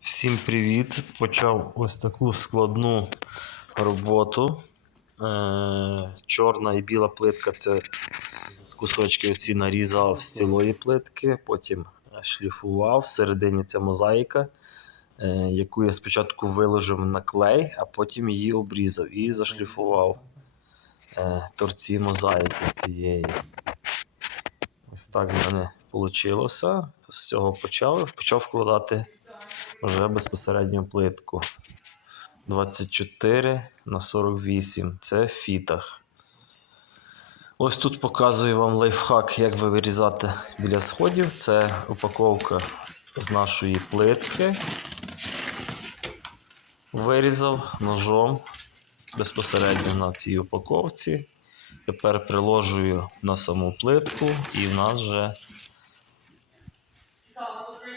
Всім привіт! Почав ось таку складну роботу. Е, чорна і біла плитка це кусочки оці нарізав з цілої плитки, потім шліфував. Всередині це мозаїка, е, яку я спочатку виложив на клей, а потім її обрізав і зашліфував е, торці мозаїки цієї. Ось так в мене вийшло. З цього почав, почав вкладати вже безпосередньо плитку. 24 на 48. Це в фітах. Ось тут показую вам лайфхак, як ви вирізати біля сходів. Це упаковка з нашої плитки. Вирізав ножом безпосередньо на цій упаковці. Тепер приложую на саму плитку і в нас вже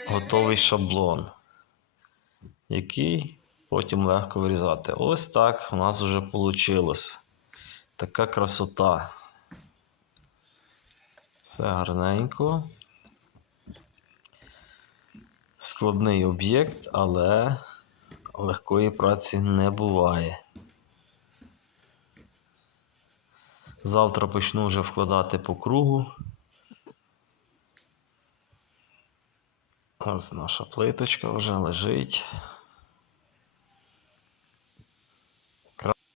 готовий шаблон, який потім легко вирізати. Ось так у нас вже вийшло. Така красота. Все гарненько. Складний об'єкт, але легкої праці не буває. Завтра почну вже вкладати по кругу. Ось наша плиточка вже лежить.